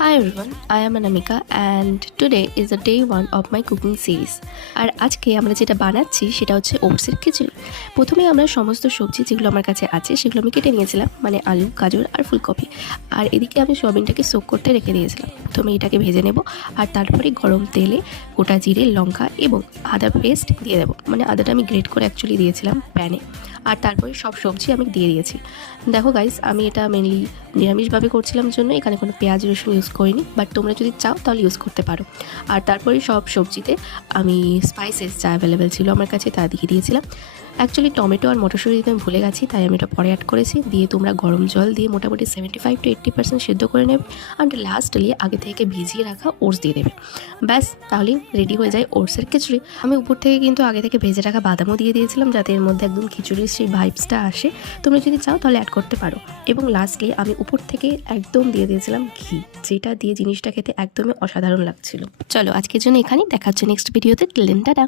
Hi everyone, I am Anamika and today is the day 1 of my cooking series. আর আজকে আমরা যেটা বানাচ্ছি সেটা হচ্ছে ওটসের খিচুড়ি। প্রথমে আমরা সমস্ত সবজি যেগুলো আমার কাছে আছে সেগুলো আমি কেটে নিয়েছিলাম, মানে আলু, গাজর আর ফুলকপি। আর এদিকে আমি সয়াবিনটাকে সোক করতে রেখে দিয়েছিলাম। প্রথমে এটাকে ভেজে নেব আর তারপরে গরম তেলে গোটা জিরে, লঙ্কা এবং আদা পেস্ট দিয়ে দেবো। মানে আদাটা আমি গ্রেট করে অ্যাকচুয়ালি দিয়েছিলাম প্যানে। আর তারপরে সব সবজি আমি দিয়ে দিয়েছি। দেখো গাইস, আমি এটা মেনলি নিরামিষভাবে করছিলাম জন্য এখানে কোনো পেঁয়াজ রসুন ইউজ করিনি, বাট তোমরা যদি চাও তাহলে ইউজ করতে পারো। আর তারপরে সব সবজিতে আমি স্পাইসেস যা অ্যাভেলেবেল ছিল আমার কাছে তা দিয়ে দিয়েছিলাম। অ্যাকচুয়ালি টমেটো আর মটরশুঁটি দিতে আমি ভুলে গেছি, তাই আমি এটা পরে অ্যাড করেছি। দিয়ে তোমরা গরম জল দিয়ে মোটামুটি 75 to 80% সেদ্ধ করে নেবে। অ্যান্ড লাস্টলি আগে থেকে ভিজিয়ে রাখা ওটস দিয়ে দেবে। ব্যাস, তাহলেই রেডি হয়ে যায় ওটসের খিচুড়ি। আমি উপর থেকে কিন্তু আগে থেকে ভেজে রাখা বাদামও দিয়ে দিয়েছিলাম, যাতে এর মধ্যে একদম খিচুড়ির সেই ভাইবসটা আসে। তোমরা যদি চাও তাহলে অ্যাড করতে পারো। এবং লাস্টলি আমি উপর থেকে একদম দিয়ে দিয়েছিলাম ঘি, যেটা দিয়ে জিনিসটা খেতে একদমই অসাধারণ লাগছিল। চলো আজকের জন্য এখানেই, দেখা হচ্ছে নেক্সট ভিডিওতে। Till then tata.